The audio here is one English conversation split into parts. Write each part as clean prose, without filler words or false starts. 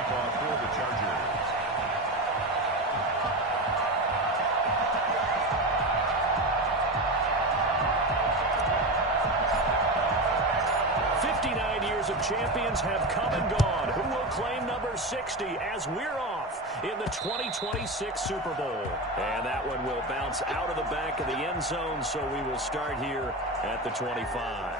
kickoff for the Chargers. 59 years of champions have come and gone. Who will claim number 60 as we're off in the 2026 Super Bowl? And that one will bounce out of the back of the end zone, so we will start here at the 25.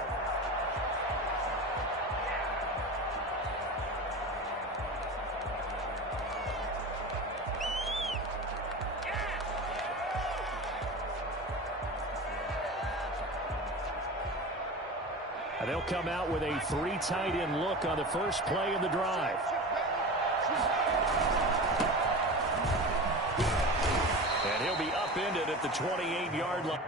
They'll come out with a 3 tight end look on the first play of the drive. And he'll be upended at the 28-yard line.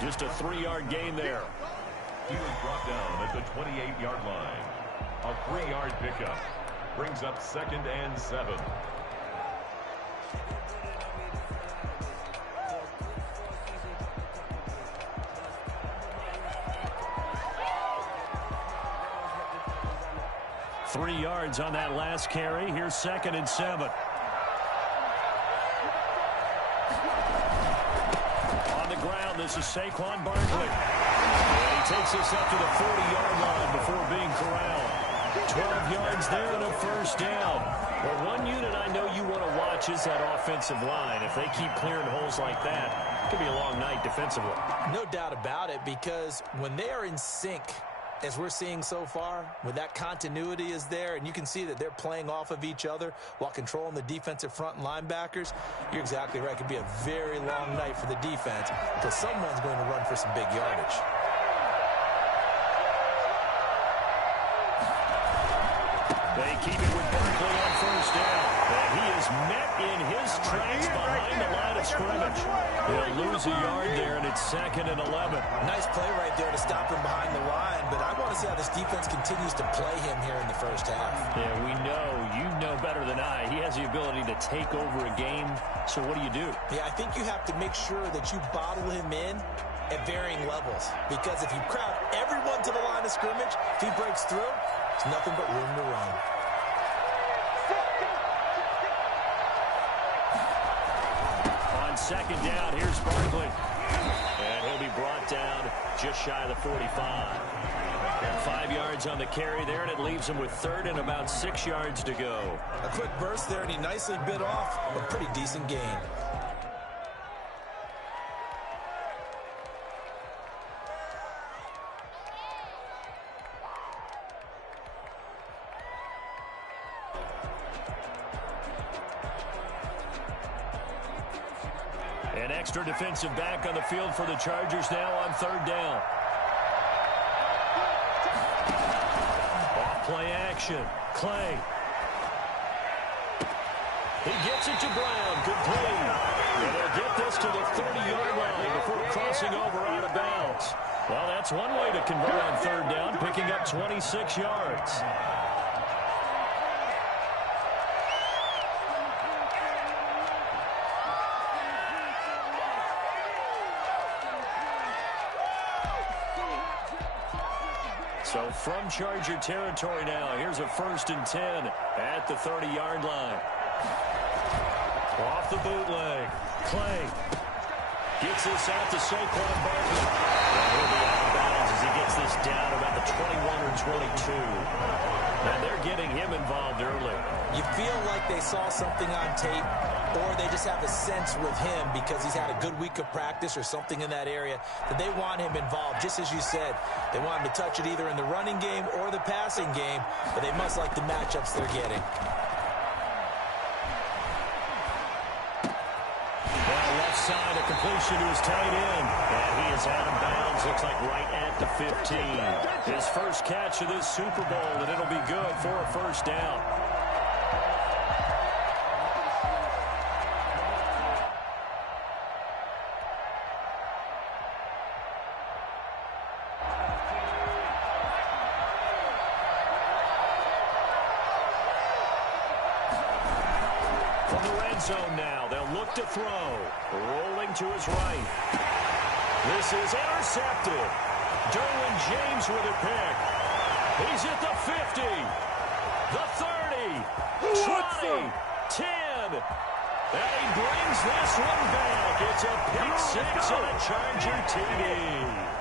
Just a 3-yard gain there. He was brought down at the 28-yard line. A 3-yard pickup brings up 2nd and 7. Three yards on that last carry. Here's 2nd and 7. This is Saquon Barkley. And he takes us up to the 40-yard line before being corralled. 12 yards there and a first down. Well, one unit I know you want to watch is that offensive line. If they keep clearing holes like that, it could be a long night defensively. No doubt about it, because when they are in sync, as we're seeing so far, when that continuity is there and you can see that they're playing off of each other while controlling the defensive front and linebackers, you're exactly right. It could be a very long night for the defense because someone's going to run for some big yardage. They keep it with Barkley on first down. And he is met in his tracks behind the line of scrimmage. He'll lose a yard there, and it's 2nd and 11. Nice play right there to stop him behind the line, but I want to see how this defense continues to play him here in the first half. Yeah, we know. You know better than I. He has the ability to take over a game, so what do you do? Yeah, I think you have to make sure that you bottle him in at varying levels, because if you crowd everyone to the line of scrimmage, if he breaks through, there's nothing but room to run. On 2nd down, here's Barkley. And he'll be brought down just shy of the 45. And 5 yards on the carry there, and it leaves him with 3rd and about 6 yards to go. A quick burst there, and he nicely bit off a pretty decent gain. An extra defensive back on the field for the Chargers now on 3rd down. Off-play action. Clay. He gets it to Brown. Good play. And they'll get this to the 30-yard line before crossing over out of bounds. Well, that's one way to convert on 3rd down, picking up 26 yards. So from Charger territory now, here's a 1st and 10 at the 30-yard line. Off the bootleg. Clay gets this out to Saquon Barkley. And he'll be out of bounds as he gets this down about the 21 or 22. And they're getting him involved early. You feel like they saw something on tape, or they just have a sense with him because he's had a good week of practice or something in that area that they want him involved. Just as you said, they want him to touch it either in the running game or the passing game, but they must like the matchups they're getting. Well, left side, a completion to his tight end. And he is out of bounds, looks like right at the 15. His first catch of this Super Bowl, and it'll be good for a first down. From the red zone now, they'll look to throw. Rolling to his right. This is intercepted. Derwin James with a pick. He's at the 50, the 30, 20, 10. And he brings this one back. It's a pick six and a Charger TD.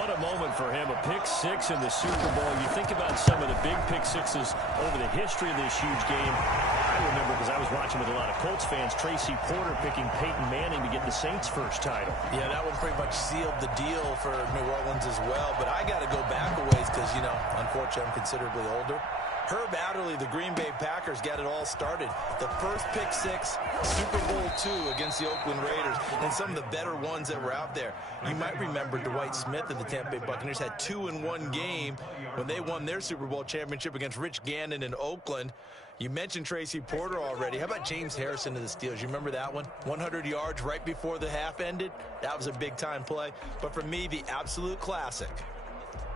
What a moment for him, a pick six in the Super Bowl. You think about some of the big pick sixes over the history of this huge game. I remember, because I was watching with a lot of Colts fans, Tracy Porter picking Peyton Manning to get the Saints' first title. Yeah, that one pretty much sealed the deal for New Orleans as well. But I got to go back a ways because, you know, unfortunately I'm considerably older. Herb Adderley, the Green Bay Packers, got it all started. The first pick six, Super Bowl II against the Oakland Raiders, and some of the better ones that were out there. You might remember Dwight Smith of the Tampa Bay Buccaneers had 2 in one game when they won their Super Bowl championship against Rich Gannon in Oakland. You mentioned Tracy Porter already. How about James Harrison of the Steelers? You remember that one? 100 yards right before the half ended? That was a big-time play. But for me, the absolute classic,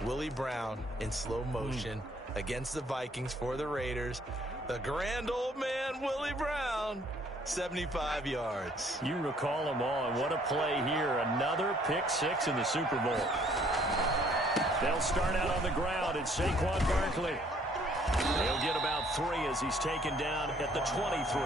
Willie Brown in slow motion against the Vikings for the Raiders. The grand old man, Willie Brown, 75 yards. You recall them all, and what a play here. Another pick six in the Super Bowl. They'll start out on the ground. It's Saquon Barkley. He'll get about 3 as he's taken down at the 23.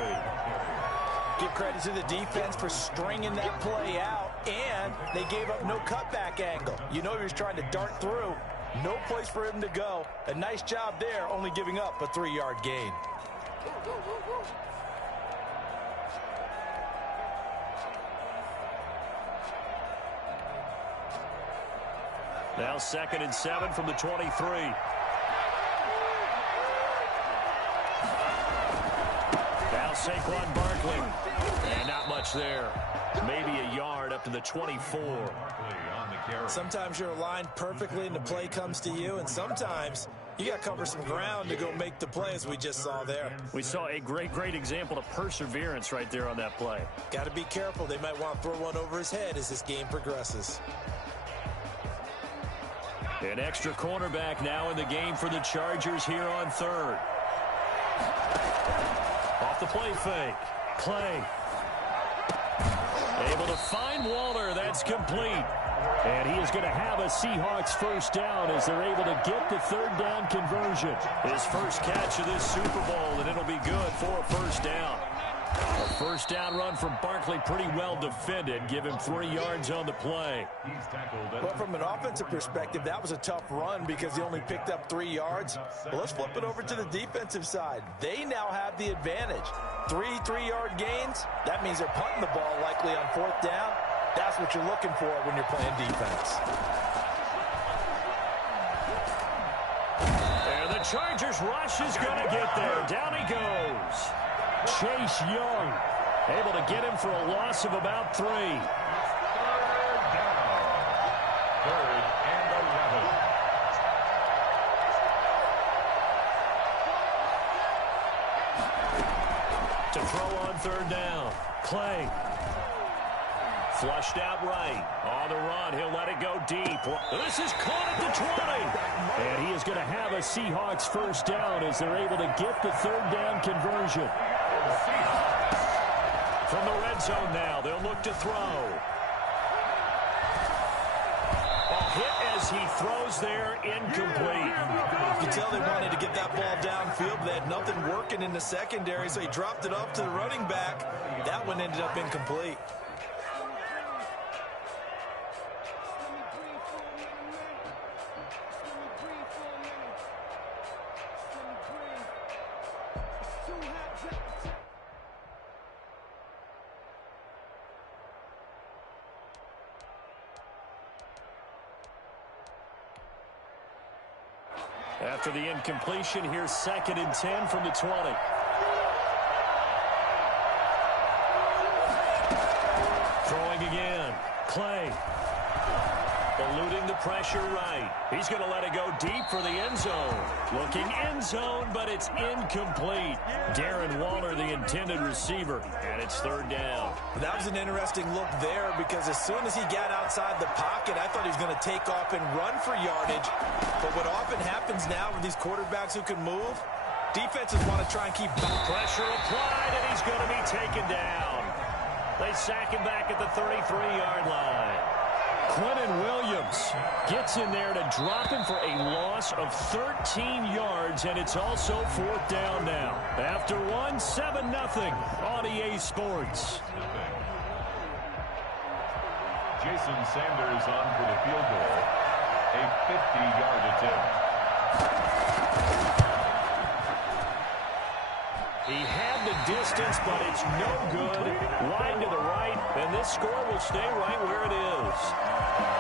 Give credit to the defense for stringing that play out, and they gave up no cutback angle. You know he was trying to dart through. No place for him to go. A nice job there, only giving up a 3-yard gain. Now 2nd and 7 from the 23. Now Saquon Barkley. And not much there. Maybe a yard up to the 24. Sometimes you're aligned perfectly and the play comes to you, and sometimes you got to cover some ground to go make the play, as we just saw there. We saw a great example of perseverance right there on that play. Got to be careful. They might want to throw one over his head as this game progresses. An extra cornerback now in the game for the Chargers here on 3rd. Off the play fake. Clay. Able to find Waller. That's complete. And he is going to have a Seahawks first down as they're able to get the 3rd down conversion. His first catch of this Super Bowl, and it'll be good for a first down. A first down run from Barkley, pretty well defended. Give him 3 yards on the play. Well, from an offensive perspective, that was a tough run because he only picked up 3 yards. Well, let's flip it over to the defensive side. They now have the advantage. 3 3-yard gains. That means they're punting the ball likely on 4th down. That's what you're looking for when you're playing defense. And the Chargers rush is going to get there. Down he goes. Chase Young able to get him for a loss of about 3. 3rd and 11. To throw on 3rd down. Clay. Flushed out right. On the run, he'll let it go deep. This is caught at the 20. And he is going to have a Seahawks first down as they're able to get the 3rd down conversion. From the red zone now, they'll look to throw. A hit as he throws there, incomplete. You can tell they wanted to get that ball downfield, but they had nothing working in the secondary, so he dropped it off to the running back. That one ended up incomplete. After the incompletion, here's 2nd and 10 from the 20. Throwing again. Clay. Eluding the pressure right. He's going to let it go deep for the end zone. Looking end zone, but it's incomplete. Darren Waller, the intended receiver, and it's 3rd down. That was an interesting look there because as soon as he got outside the pocket, I thought he was going to take off and run for yardage. But what often happens now with these quarterbacks who can move, defenses want to try and keep pressure applied, and he's going to be taken down. They sack him back at the 33-yard line. Quentin Williams gets in there to drop him for a loss of 13 yards, and it's also 4th down now. After 7-0 on EA Sports. Jason Sanders on for the field goal. A 50-yard attempt. He had the distance, but it's no good. Wide to the right, and this score will stay right where it is.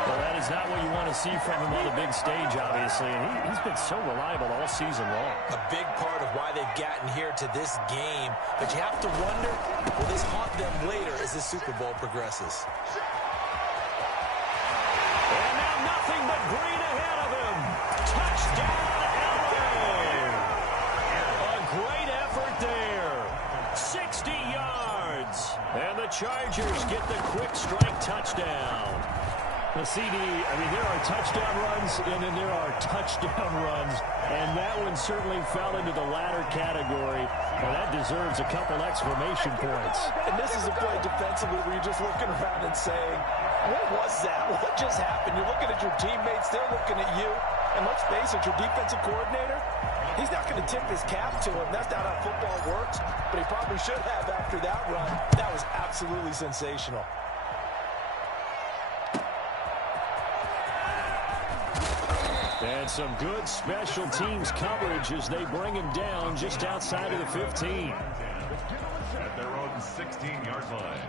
Well, that is not what you want to see from him on the big stage, obviously. And he's been so reliable all season long. A big part of why they've gotten here to this game. But you have to wonder, will this haunt them later as this Super Bowl progresses? And now nothing but green ahead of him. Touchdown, LA! A great effort there. 60 yards. And the Chargers get the quick strike touchdown. The CD, I mean, there are touchdown runs, and then there are touchdown runs, and that one certainly fell into the latter category, and that deserves a couple exclamation points. And this is a play defensively where you're just looking around and saying, what was that? What just happened? You're looking at your teammates, they're looking at you, and let's face it, your defensive coordinator, he's not going to tip his cap to him. That's not how football works, but he probably should have after that run. That was absolutely sensational. And some good special teams coverage as they bring him down just outside of the 15. At their own 16-yard line.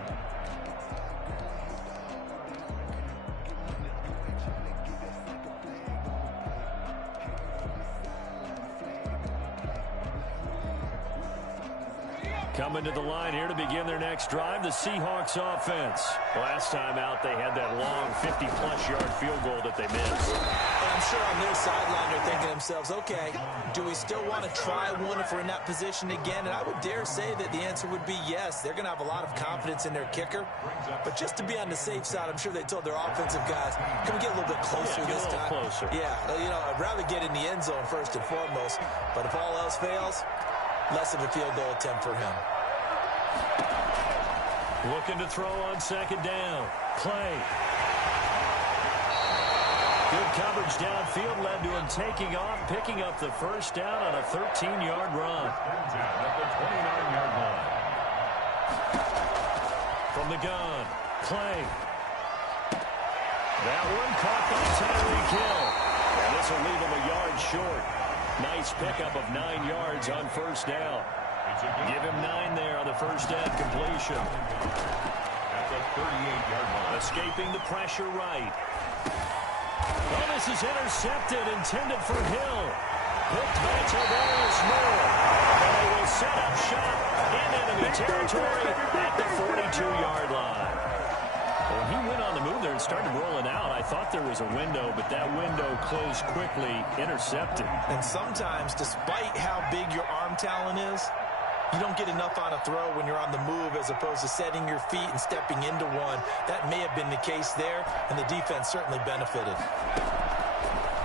Coming to the line here to begin their next drive, the Seahawks offense. Last time out, they had that long 50-plus yard field goal that they missed. And I'm sure on their sideline they're thinking to themselves, okay, do we still want to try one if we're in that position again? And I would dare say that the answer would be yes. They're going to have a lot of confidence in their kicker. But just to be on the safe side, I'm sure they told their offensive guys, can we get a little bit closer this time? Closer. Yeah, you know, I'd rather get in the end zone first and foremost. But if all else fails, less of a field goal attempt for him. Looking to throw on 2nd down. Clay. Good coverage downfield led to him taking off, picking up the 1st down on a 13-yard run. At the 29-yard line. From the gun, Clay. That one caught by Tyreek Hill. And this will leave him a yard short. Nice pickup of 9 yards on 1st down. Give him 9 there on the 1st down completion. At the 38-yard line. Escaping the pressure right. Oh, this is intercepted, intended for Hill. Hooked by Tavarius Moore. And they will set up shop in enemy territory at the 42-yard line. When he went on the move there and started rolling out, I thought there was a window, but that window closed quickly, intercepted. And sometimes, despite how big your arm talent is, you don't get enough on a throw when you're on the move as opposed to setting your feet and stepping into one. That may have been the case there, and the defense certainly benefited.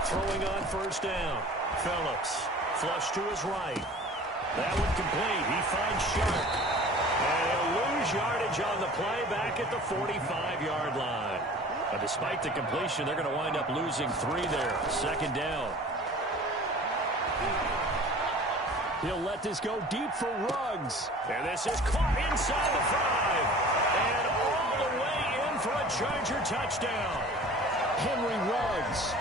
Throwing on 1st down. Phillips, flush to his right. That one complete. He finds Sharp. And he'll lose yardage on the play back at the 45-yard line. But despite the completion, they're going to wind up losing 3 there. 2nd down. He'll let this go deep for Ruggs. And this is caught inside the 5. And all the way in for a Charger touchdown. Henry Ruggs.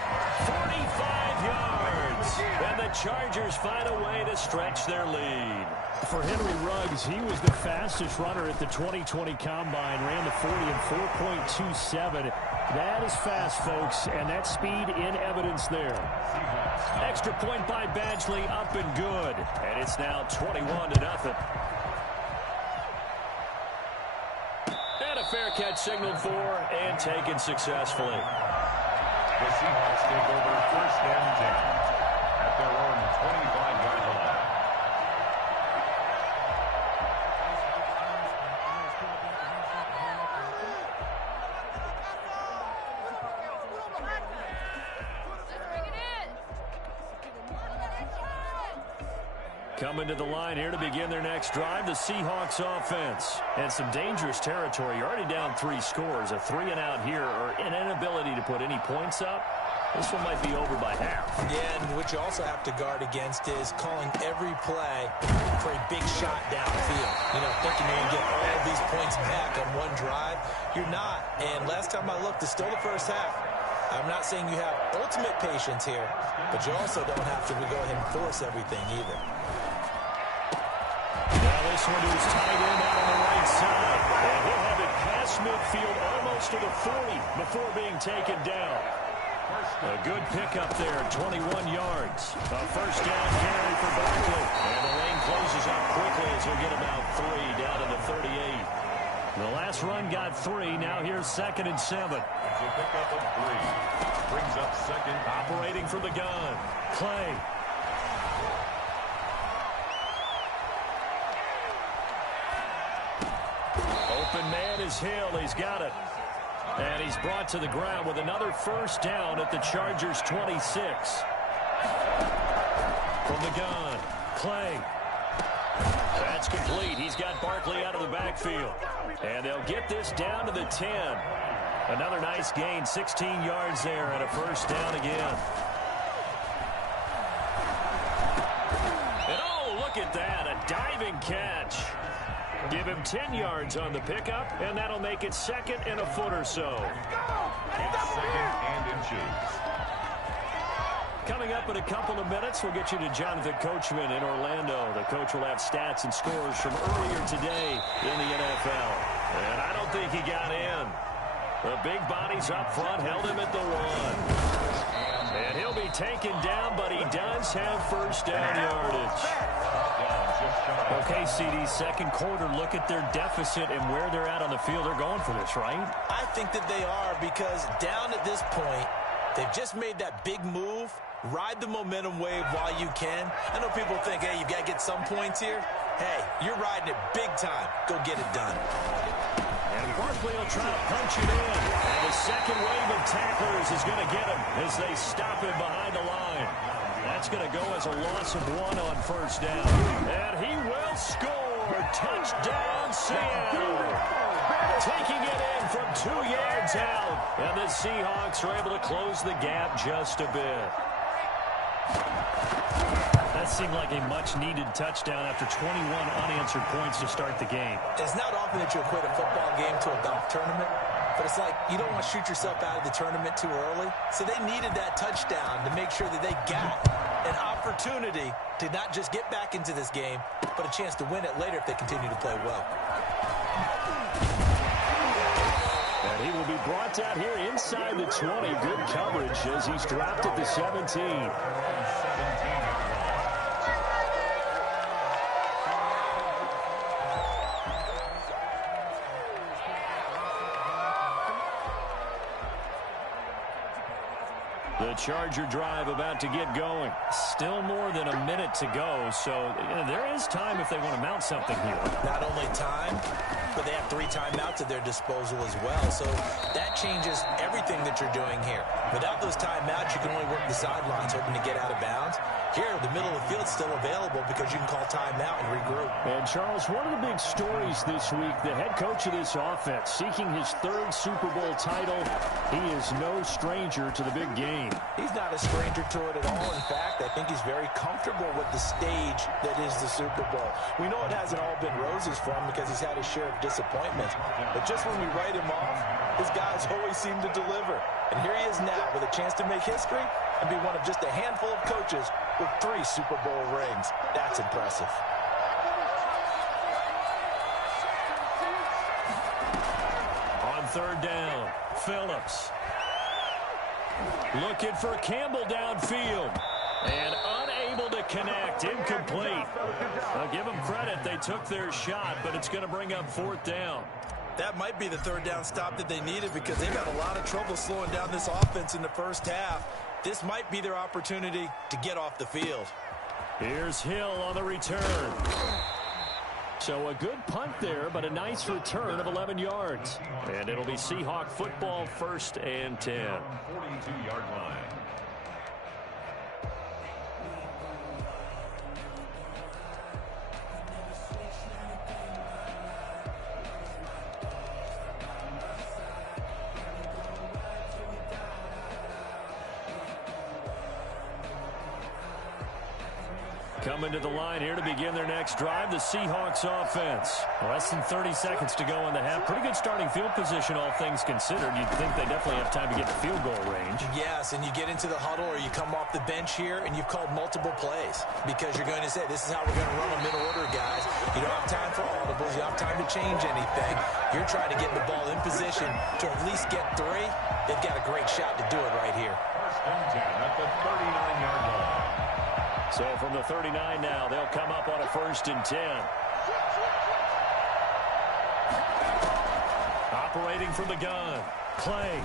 45 yards. And the Chargers find a way to stretch their lead. For Henry Ruggs, he was the fastest runner at the 2020 Combine. Ran the 40 in 4.27. That is fast, folks, and that speed in evidence there. Extra point by Badgley, up and good. And it's now 21-0. And a fair catch signaled for and taken successfully. The Seahawks take over 1st and 10 at their own 25-yard line. Coming to the line here to begin their next drive, the Seahawks offense. And some dangerous territory. You're already down 3 scores. A 3-and-out here or an inability to put any points up. This one might be over by half. Yeah, and what you also have to guard against is calling every play for a big shot downfield. You know, thinking you're going to get all of these points back on one drive. You're not. And last time I looked, it's still the first half. I'm not saying you have ultimate patience here, but you also don't have to go ahead and force everything either. Now this one is tight end out on the right side. And he'll have it past midfield almost to the 40 before being taken down. A good pickup there, 21 yards. A first down carry for Barkley. And the lane closes up quickly as he'll get about 3 down to the 38. The last run got 3. Now here's 2nd and 7. It's a pickup of 3. Brings up 2nd. Operating from the gun. Clay. Open man is Hill. He's got it. And he's brought to the ground with another first down at the Chargers' 26. From the gun, Clay. That's complete. He's got Barkley out of the backfield. And they'll get this down to the 10. Another nice gain, 16 yards there, and a first down again. And oh, look at that, a diving catch. Give him 10 yards on the pickup, and that'll make it 2nd and a foot or so. It's 2nd and inches. Coming up in a couple of minutes, we'll get you to Jonathan Coachman in Orlando. The coach will have stats and scores from earlier today in the NFL. And I don't think he got in. The big bodies up front held him at the 1. And he'll be taken down, but he does have first down yardage. Okay, CD, second quarter, look at their deficit and where they're at on the field. They're going for this, right? I think that they are, because down at this point, they've just made that big move. Ride the momentum wave while you can. I know people think, hey, you've got to get some points here. Hey, you're riding it big time. Go get it done. And Barkley will try to punch it in. And the second wave of tacklers is going to get him as they stop him behind the line. That's going to go as a loss of 1 on first down. And he will score. Touchdown, Seattle. Taking it in from 2 yards out. And the Seahawks are able to close the gap just a bit. That seemed like a much-needed touchdown after 21 unanswered points to start the game. It's not often that you equate a football game to a golf tournament, but it's like you don't want to shoot yourself out of the tournament too early. So they needed that touchdown to make sure that they got an opportunity to not just get back into this game, but a chance to win it later if they continue to play well. And he will be brought down here inside the 20. Good coverage as he's dropped at the 17. The Charger drive about to get going. Still more than a minute to go, so there is time if they want to mount something here. Not only time, but they have 3 timeouts at their disposal as well, so that changes everything that you're doing here. Without those timeouts, you can only work the sidelines, hoping to get out of bounds. Here, the middle of the field is still available because you can call timeout and regroup. And, Charles, one of the big stories this week, the head coach of this offense, seeking his 3rd Super Bowl title. He is no stranger to the big game. He's not a stranger to it at all. In fact, I think he's very comfortable with the stage that is the Super Bowl. We know it hasn't all been roses for him because he's had his share of disappointments. But just when we write him off, his guys always seem to deliver. And here he is now with a chance to make history and be one of just a handful of coaches with 3 Super Bowl rings. That's impressive. On 3rd down, Phillips. Looking for Campbell downfield. And unable to connect. Incomplete. I'll give them credit. They took their shot, but it's going to bring up 4th down. That might be the 3rd down stop that they needed because they got a lot of trouble slowing down this offense in the first half. This might be their opportunity to get off the field. Here's Hill on the return. So a good punt there, but a nice return of 11 yards. And it'll be Seahawk football, 1st and 10. 42-yard line. Coming to the line here to begin their next drive, the Seahawks offense. Less than 30 seconds to go in the half. Pretty good starting field position, all things considered. You'd think they definitely have time to get to field goal range. Yes, and you get into the huddle or you come off the bench here and you've called multiple plays because you're going to say, this is how we're going to run them in order, guys. You don't have time for audibles. You don't have time to change anything. You're trying to get the ball in position to at least get 3. They've got a great shot to do it right here. 1st and 10 at the 39-yard line. So from the 39 now, they'll come up on a 1st and 10. Operating from the gun. Play.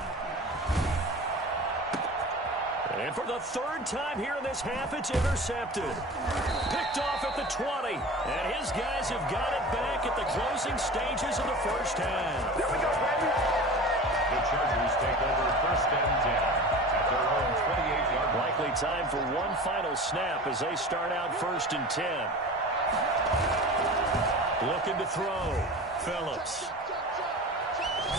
And for the 3rd time here in this half, it's intercepted. Picked off at the 20. And his guys have got it back at the closing stages of the first half. Here we go, baby. The Chargers take over 1st and 10. Their own 28-yard line. Likely time for one final snap as they start out 1st and 10. Looking to throw. Phillips.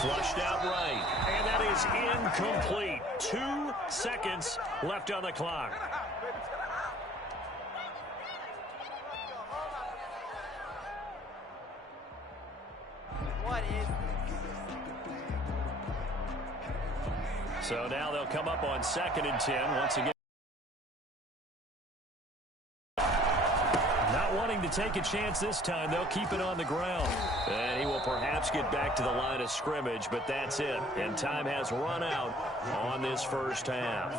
Flushed out right. And that is incomplete. 2 seconds left on the clock. What is So now they'll come up on 2nd and 10 once again. Not wanting to take a chance this time, they'll keep it on the ground. And he will perhaps get back to the line of scrimmage, but that's it. And time has run out on this first half.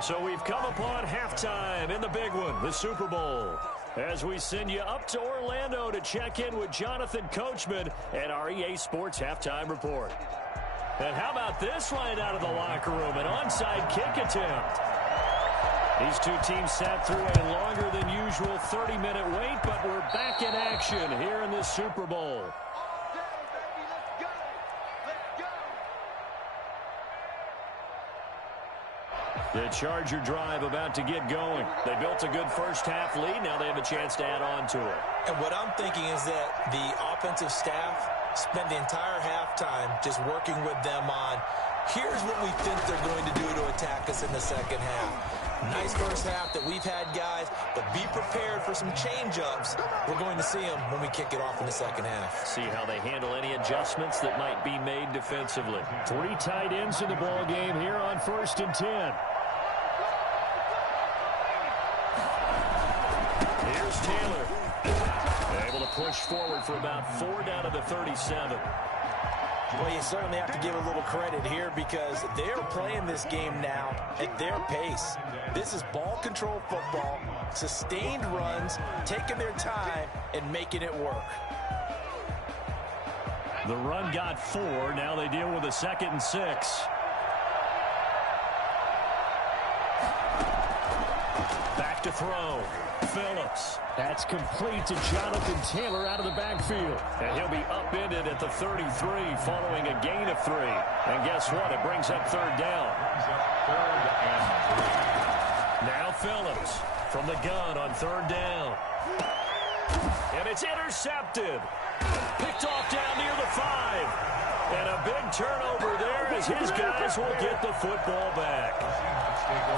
So we've come upon halftime in the big one, the Super Bowl. As we send you up to Orlando to check in with Jonathan Coachman at our EA Sports Halftime Report. And how about this right out of the locker room, an onside kick attempt. These two teams sat through a longer than usual 30-minute wait, but we're back in action here in this Super Bowl. The Charger drive about to get going. They built a good first half lead. Now they have a chance to add on to it. And what I'm thinking is that the offensive staff spent the entire halftime just working with them on, here's what we think they're going to do to attack us in the second half. Nice first half that we've had, guys, but be prepared for some change-ups. We're going to see them when we kick it off in the second half. See how they handle any adjustments that might be made defensively. 3 tight ends in the ball game here on 1st and 10. Here's Taylor. Able to push forward for about 4 down to the 37. Well, you certainly have to give a little credit here because they're playing this game now at their pace. This is ball control football, sustained runs, taking their time, and making it work. The run got 4. Now they deal with a 2nd and 6. Back to throw. Phillips. That's complete to Jonathan Taylor out of the backfield. And he'll be upended at the 33 following a gain of 3. And guess what? It brings up 3rd down. Now Phillips from the gun on 3rd down. And it's intercepted. Picked off down near the 5. And a big turnover there as his guys will get the football back.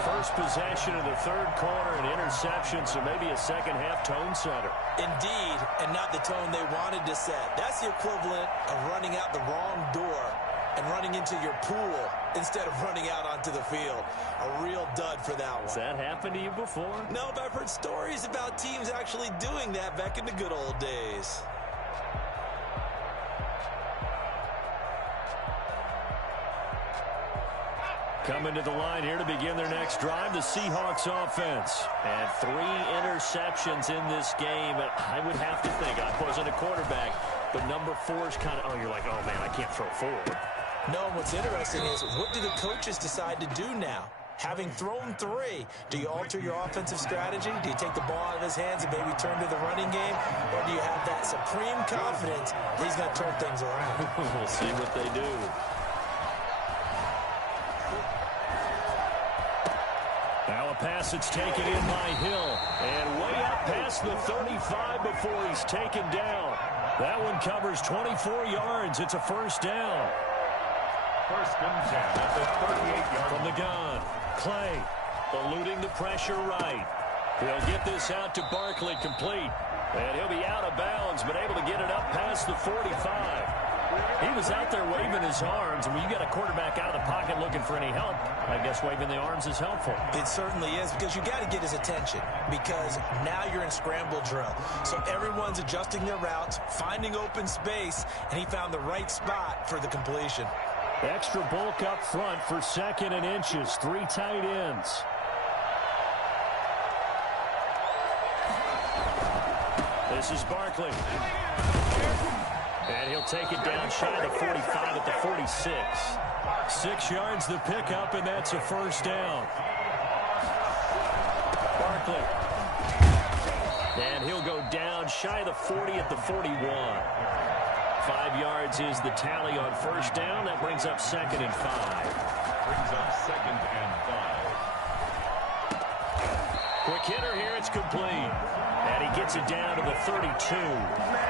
First possession of the 3rd quarter, an interception, so maybe a second half tone setter. Indeed, and not the tone they wanted to set. That's the equivalent of running out the wrong door and running into your pool instead of running out onto the field. A real dud for that one. Has that happened to you before? No, but I've heard stories about teams actually doing that back in the good old days. Coming to the line here to begin their next drive, the Seahawks offense. And 3 interceptions in this game. I would have to think, I wasn't a quarterback, but number 4 is kind of, oh, you're like, oh, man, I can't throw 4. No, what's interesting is, what do the coaches decide to do now? Having thrown 3, do you alter your offensive strategy? Do you take the ball out of his hands and maybe turn to the running game? Or do you have that supreme confidence that he's going to turn things around? We'll see what they do. Now a pass that's taken in by Hill. And way up past the 35 before he's taken down. That one covers 24 yards. It's a first down. First and 10 at the 38-yard from the gun. Clay eluding the pressure right. He'll get this out to Barkley, complete. And he'll be out of bounds, but able to get it up past the 45. He was out there waving his arms, and when you got a quarterback out of the pocket looking for any help, I guess waving the arms is helpful. It certainly is, because you got to get his attention, because now you're in scramble drill. So everyone's adjusting their routes, finding open space, and he found the right spot for the completion. Extra bulk up front for 2nd and inches. 3 tight ends. This is Barkley. And he'll take it down shy of the 45 at the 46. 6 yards the pickup, and that's a first down. Barkley. And he'll go down shy of the 40 at the 41. 5 yards is the tally on first down. That brings up 2nd and 5. Brings up 2nd and 5. Quick hitter here. It's complete. And he gets it down to the 32.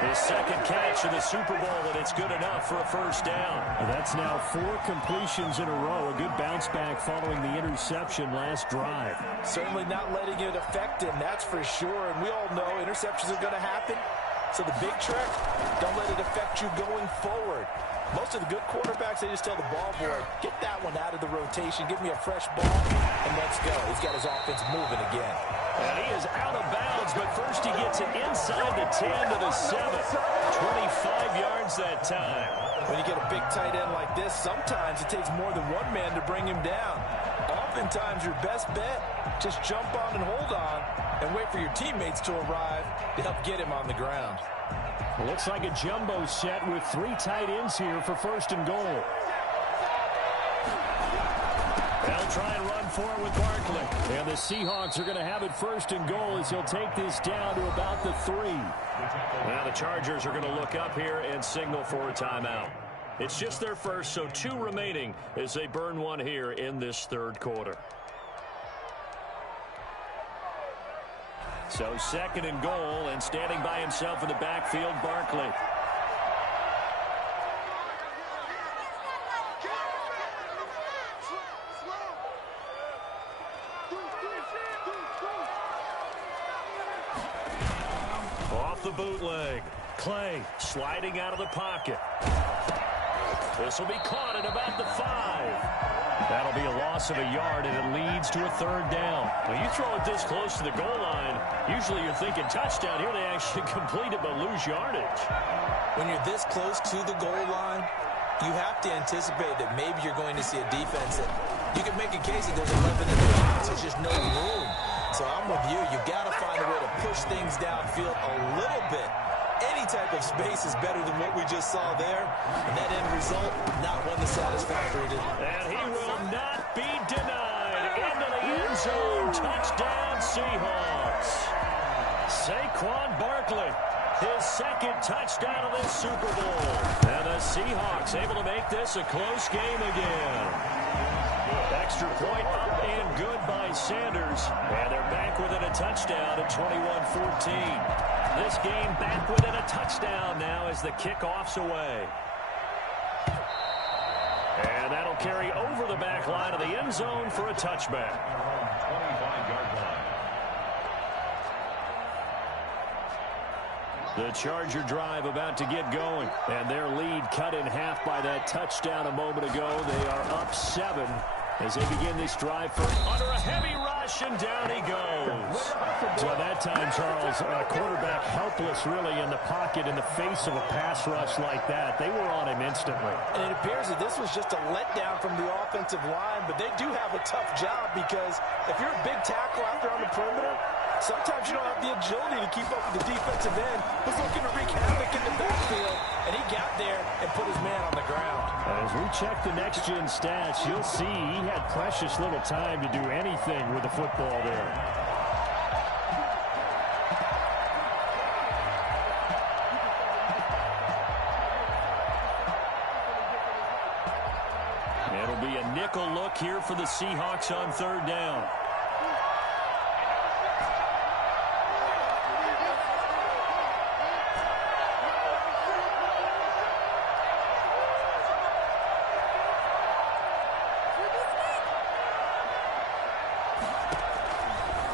His 2nd catch of the Super Bowl, and it's good enough for a first down. That's now 4 completions in a row. A good bounce back following the interception last drive. Certainly not letting it affect him, that's for sure. And we all know interceptions are going to happen. So the big trick, don't let it affect you going forward. Most of the good quarterbacks, they just tell the ball boy, get that one out of the rotation, give me a fresh ball, and let's go. He's got his offense moving again. And he is out of bounds, but first he gets it inside the 10 to the 7. 25 yards that time. When you get a big tight end like this, sometimes it takes more than one man to bring him down. Oftentimes your best bet, just jump on and hold on and wait for your teammates to arrive to help get him on the ground. Well, looks like a jumbo set with 3 tight ends here for 1st and goal. They'll try and run for it with Barkley. And the Seahawks are going to have it 1st and goal as he'll take this down to about the 3. Now the Chargers are going to look up here and signal for a timeout. It's just their first, so 2 remaining as they burn one here in this 3rd quarter. So 2nd and goal, and standing by himself in the backfield, Barkley. Off the bootleg. Clay sliding out of the pocket. This will be caught at about the 5. That'll be a loss of a yard, and it leads to a 3rd down. When you throw it this close to the goal line, usually you're thinking touchdown. Here they actually complete it but lose yardage. When you're this close to the goal line, you have to anticipate that maybe you're going to see a defense that you can make a case that there's 11 in the box. There's just no room. So I'm with you. You've got to find a way to push things downfield a little bit. Any type of space is better than what we just saw there. And that end result, not one that's satisfactory to. And he will not be denied. Into the end zone. Touchdown, Seahawks. Saquon Barkley, his 2nd touchdown of this Super Bowl. And the Seahawks able to make this a close game again. Extra point up and good by Sanders. And they're back within a touchdown at 21-14. This game back within a touchdown now as the kickoff's away. And that'll carry over the back line of the end zone for a touchback. 25-yard line. The Charger drive about to get going. And their lead cut in half by that touchdown a moment ago. They are up 7 as they begin this drive under a heavy ride rush, and down he goes. So that time, Charles, quarterback helpless really in the pocket in the face of a pass rush like that. They were on him instantly. And it appears that this was just a letdown from the offensive line, but they do have a tough job because if you're a big tackle out there on the perimeter, sometimes you don't have the agility to keep up with the defensive end who's looking to wreak havoc in the backfield, and he got there and put his man on the ground. As we check the next-gen stats, you'll see he had precious little time to do anything with the football there. It'll be a nickel look here for the Seahawks on third down.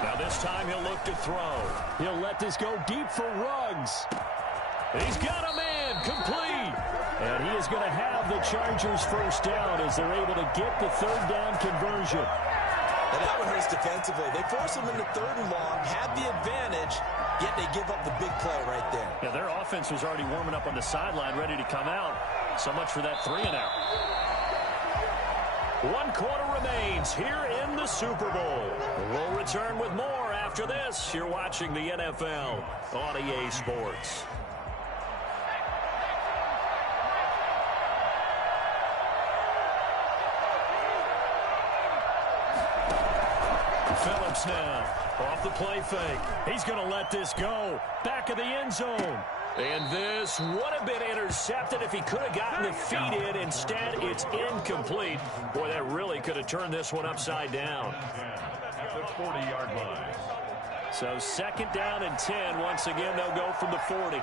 Now this time he'll look to throw. He'll let this go deep for Ruggs. He's got a man complete. And he is going to have the Chargers first down as they're able to get the third down conversion. And that one hurts defensively. They force him into third and long, had the advantage, yet they give up the big play right there. Yeah, their offense was already warming up on the sideline, ready to come out. So much for that 3-and-out. 1 quarter remains here in the Super Bowl. We'll return with more after this. You're watching the NFL on EA Sports. Phillips now off the play fake. He's going to let this go. Back of the end zone. And this would have been intercepted if he could have gotten the feet in. Instead, it's incomplete. Boy, that really could have turned this one upside down. At the 40-yard line. So 2nd down and 10. Once again, they'll go from the 40.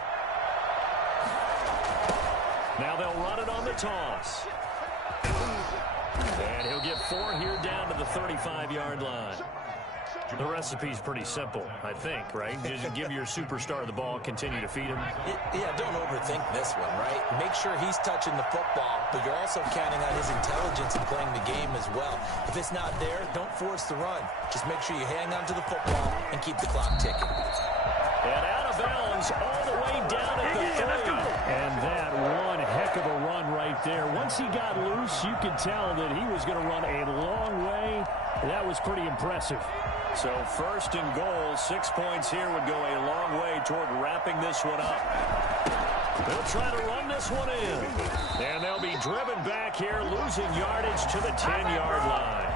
Now they'll run it on the toss. And he'll get 4 here down to the 35-yard line. The recipe's pretty simple, I think, right? Just give your superstar the ball, continue to feed him. Yeah, don't overthink this one, right? Make sure he's touching the football, but you're also counting on his intelligence in playing the game as well. If it's not there, don't force the run. Just make sure you hang on to the football and keep the clock ticking. And out of bounds all the way down at the 30. And that one heck of a run right there. Once he got loose, you could tell that he was going to run a long way. That was pretty impressive. So 1st and goal, 6 points here would go a long way toward wrapping this one up. They'll try to run this one in. And they'll be driven back here, losing yardage to the 10-yard line.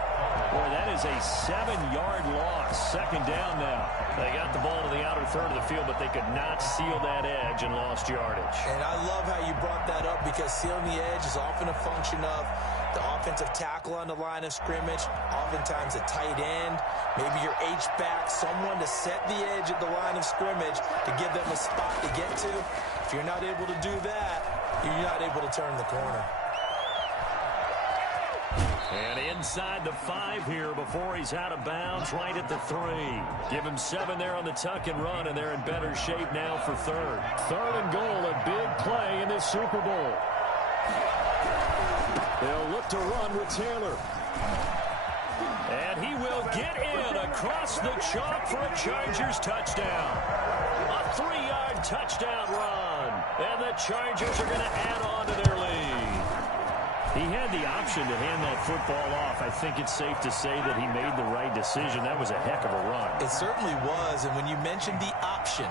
Boy, that is a 7-yard loss. 2nd down now. They got the ball to the outer third of the field, but they could not seal that edge and lost yardage. And I love how you brought that up because sealing the edge is often a function of the offensive tackle on the line of scrimmage, oftentimes a tight end, maybe your H-back, someone to set the edge at the line of scrimmage to give them a spot to get to. If you're not able to do that, you're not able to turn the corner. And inside the 5 here before he's out of bounds, right at the 3. Give him 7 there on the tuck and run, and they're in better shape now for 3rd. 3rd and goal, a big play in this Super Bowl. They'll look to run with Taylor. And he will get in across the chalk for a Chargers touchdown. A 3-yard touchdown run. And the Chargers are going to add on to their lead. He had the option to hand that football off. I think it's safe to say that he made the right decision. That was a heck of a run. It certainly was, and when you mentioned the option,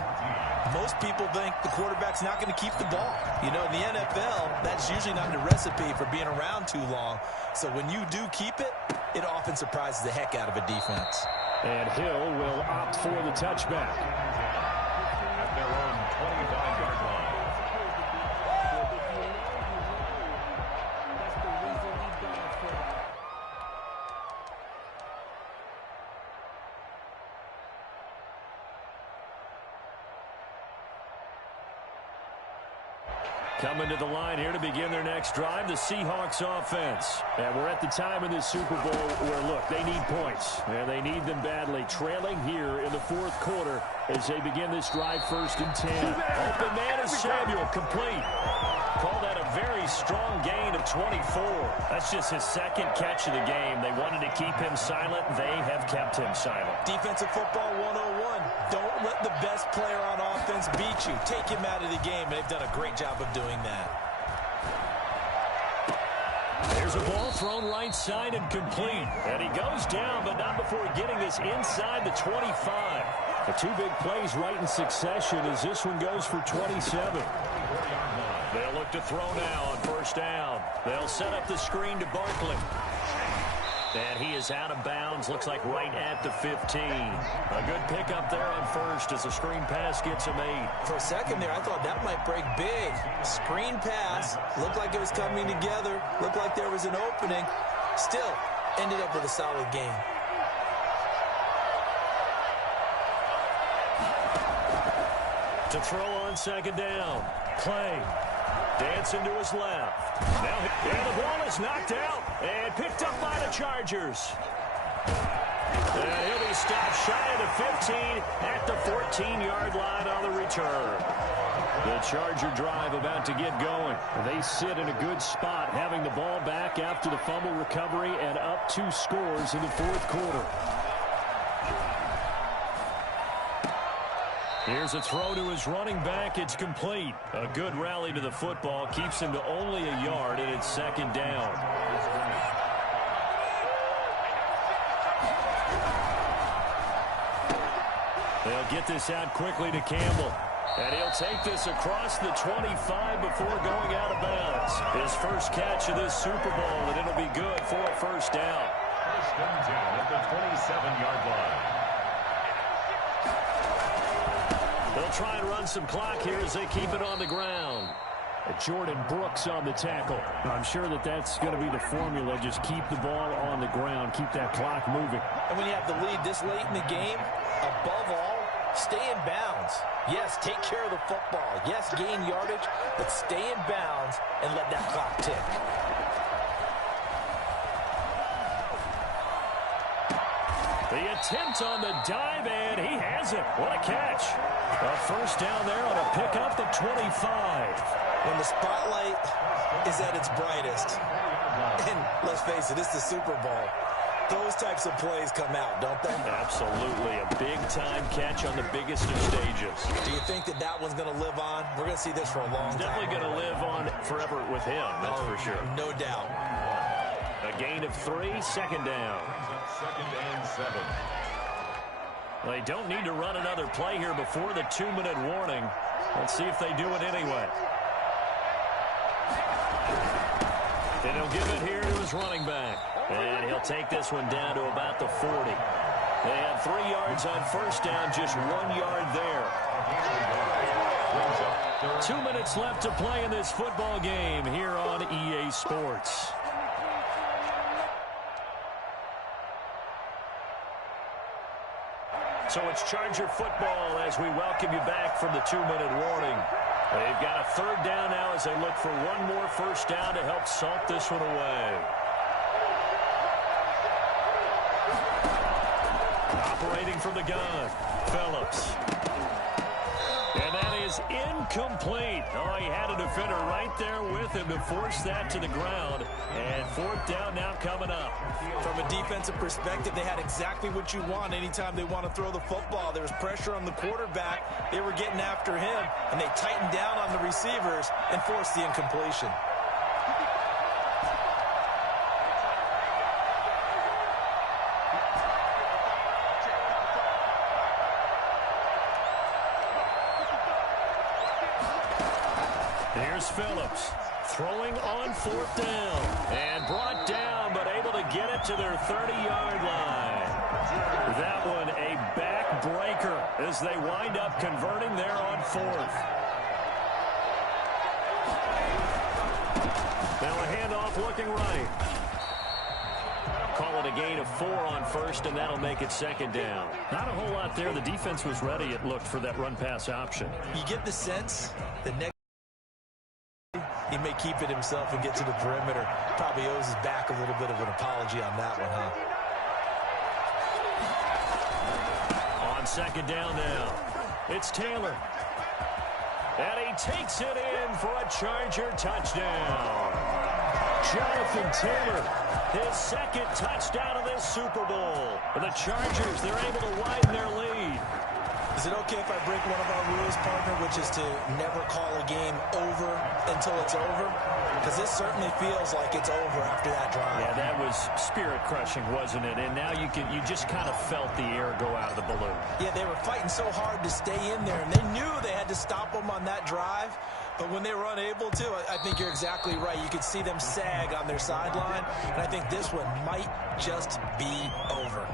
most people think the quarterback's not going to keep the ball. You know, in the NFL, that's usually not the recipe for being around too long. So when you do keep it, it often surprises the heck out of a defense. And Hill will opt for the touchback. At their own 25-yard line. Coming to the line here to begin their next drive, the Seahawks offense. And we're at the time in this Super Bowl where, look, they need points. And they need them badly. Trailing here in the 4th quarter as they begin this drive 1st and 10. Open man is Samuel, complete. Call that a very very strong gain of 24. That's just his second catch of the game. They wanted to keep him silent. They have kept him silent. Defensive football 101. Don't let the best player on offense beat you. Take him out of the game. They've done a great job of doing that. There's a ball thrown right side and complete. And he goes down, but not before getting this inside the 25. The two big plays right in succession as this one goes for 27. They'll look to throw now on first down. They'll set up the screen to Barkley. And he is out of bounds, looks like right at the 15. A good pickup there on first as the screen pass gets him 8. For a second there, I thought that might break big. Screen pass, looked like it was coming together, looked like there was an opening. Still, ended up with a solid game. To throw on second down. Clay dancing to his left. Now, and the ball is knocked out and picked up by the Chargers. And he'll be stopped shy of the 15 at the 14-yard line on the return. The Charger drive about to get going. They sit in a good spot, having the ball back after the fumble recovery and up 2 scores in the fourth quarter. Here's a throw to his running back. It's complete. A good rally to the football. Keeps him to only a yard, and it's second down. They'll get this out quickly to Campbell. And he'll take this across the 25 before going out of bounds. His first catch of this Super Bowl, and it'll be good for a first down. First and 10 at the 27-yard line. They'll try and run some clock here as they keep it on the ground. Jordan Brooks on the tackle. I'm sure that that's going to be the formula. Just keep the ball on the ground. Keep that clock moving. And when you have the lead this late in the game, above all, stay in bounds. Yes, take care of the football. Yes, gain yardage, but stay in bounds and let that clock tick. The attempt on the dive, and he has it. What a catch. A first down there on a pickup at 25. When the spotlight is at its brightest, and let's face it, it's the Super Bowl, those types of plays come out, don't they? Absolutely. A big-time catch on the biggest of stages. Do you think that that one's going to live on? We're going to see this for a long time. Definitely going to live on forever with him, that's for sure. No doubt. A gain of 3, second down. Second and 7. They don't need to run another play here before the 2-minute warning. Let's see if they do it anyway. And he'll give it here to his running back. And he'll take this one down to about the 40. They had 3 yards on first down, just 1 yard there. 2 minutes left to play in this football game here on EA Sports. So it's Charger football as we welcome you back from the 2-minute warning. They've got a third down now as they look for one more first down to help salt this one away. Operating from the gun, Phillips. And that is incomplete. Oh, he had a defender right there with him to force that to the ground. And fourth down now coming up. From a defensive perspective, they had exactly what you want anytime they want to throw the football. There was pressure on the quarterback. They were getting after him, and they tightened down on the receivers and forced the incompletion. Here's Phillips throwing on fourth down and brought down, but able to get it to their 30-yard line. That one a back-breaker as they wind up converting there on fourth. Now a handoff looking right. Call it a gain of 4 on first, and that'll make it second down. Not a whole lot there. The defense was ready, it looked, for that run-pass option. You get the sense that next he may keep it himself and get to the perimeter. Probably owes his back a little bit of an apology on that one, huh? On second down now, it's Taylor. And he takes it in for a Charger touchdown. Jonathan Taylor, his second touchdown of this Super Bowl. For the Chargers, they're able to widen their lead. Is it okay if I break one of our rules, partner, which is to never call a game over until it's over? Because this certainly feels like it's over after that drive. Yeah, that was spirit-crushing, wasn't it? And now you just kind of felt the air go out of the balloon. Yeah, they were fighting so hard to stay in there, and they knew they had to stop them on that drive. But when they were unable to, I think you're exactly right. You could see them sag on their sideline, and I think this one might just be over.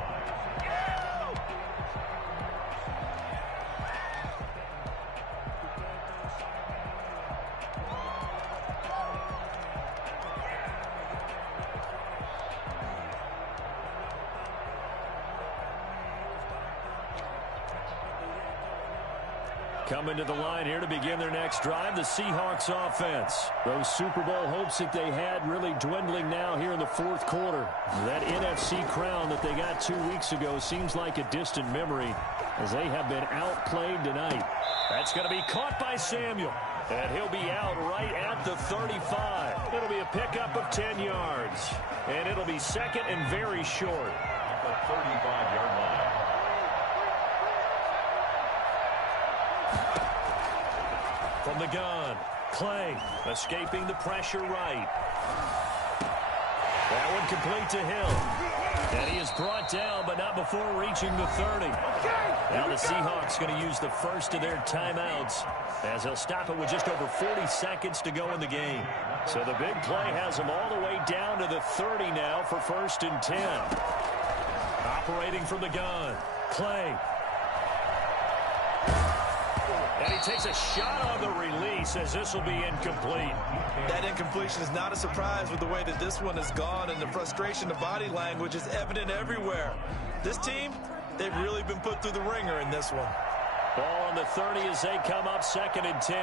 Coming to the line here to begin their next drive, the Seahawks offense. Those Super Bowl hopes that they had really dwindling now here in the fourth quarter. That NFC crown that they got 2 weeks ago seems like a distant memory as they have been outplayed tonight. That's going to be caught by Samuel. And he'll be out right at the 35. It'll be a pickup of 10 yards. And it'll be second and very short. At the 35-yard line. From the gun, Clay escaping the pressure right. That one complete to Hill. And he is brought down, but not before reaching the 30. Now the Seahawks going to use the first of their timeouts as they'll stop it with just over 40 seconds to go in the game. So the big play has them all the way down to the 30 now for 1st and 10. Operating from the gun, Clay. And he takes a shot on the release as this will be incomplete. That incompletion is not a surprise with the way that this one has gone, and the frustration, the body language is evident everywhere. This team, they've really been put through the ringer in this one. Ball on the 30 as they come up 2nd and 10.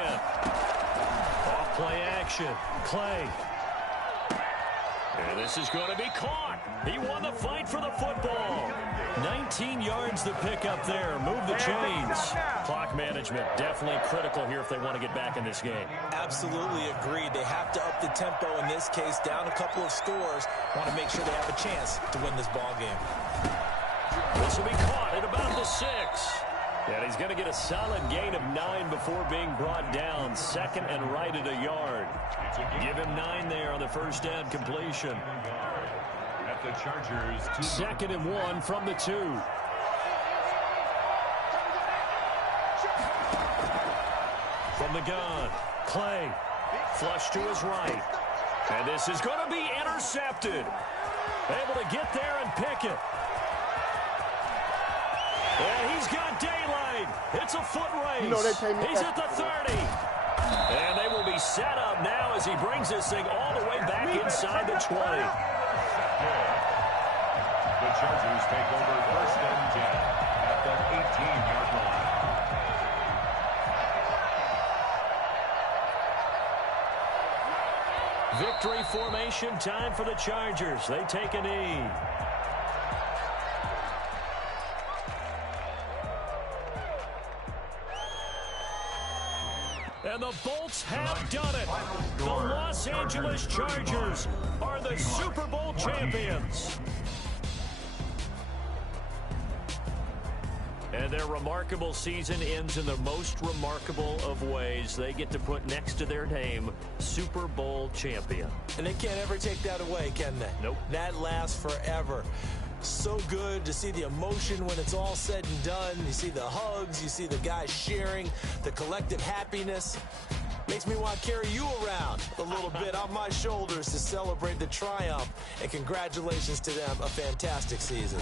Off play action, Clay. And this is going to be caught. He won the fight for the football. 19 yards to pick up there. Move the chains. Clock management definitely critical here if they want to get back in this game. Absolutely agreed. They have to up the tempo in this case, down a couple of scores. Want to make sure they have a chance to win this ball game. This will be caught at about the 6. And he's going to get a solid gain of 9 before being brought down. 2nd and right at a yard. Give him 9 there on the first down completion. At the Chargers, 2nd and 1 from the 2. From the gun, Clay. Flush to his right. And this is going to be intercepted. Able to get there and pick it. And he's got daylight. It's a foot race. You know they pay me. He's at the 30. And they will be set up now as he brings this thing all the way back inside the 20. the Chargers take over 1st and 10 at the 18-yard line. Victory formation time for the Chargers. They take a knee. And the Bolts have done it. The Los Angeles Chargers are the Super Bowl champions. And their remarkable season ends in the most remarkable of ways. They get to put next to their name, Super Bowl champion. And they can't ever take that away, can they? Nope. That lasts forever. So good to see the emotion when it's all said and done. You see the hugs, you see the guys sharing, the collective happiness. Makes me want to carry you around a little bit on my shoulders to celebrate the triumph. And congratulations to them, a fantastic season.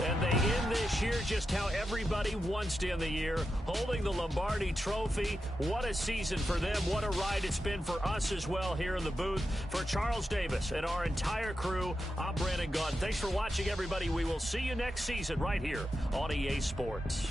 And they end this year just how everybody wants to end the year, holding the Lombardi Trophy What a season for them. What a ride it's been for us as well here in the booth. For Charles Davis and our entire crew, I'm Brandon Gaudin. Thanks for watching, everybody. We will see you next season right here on EA Sports.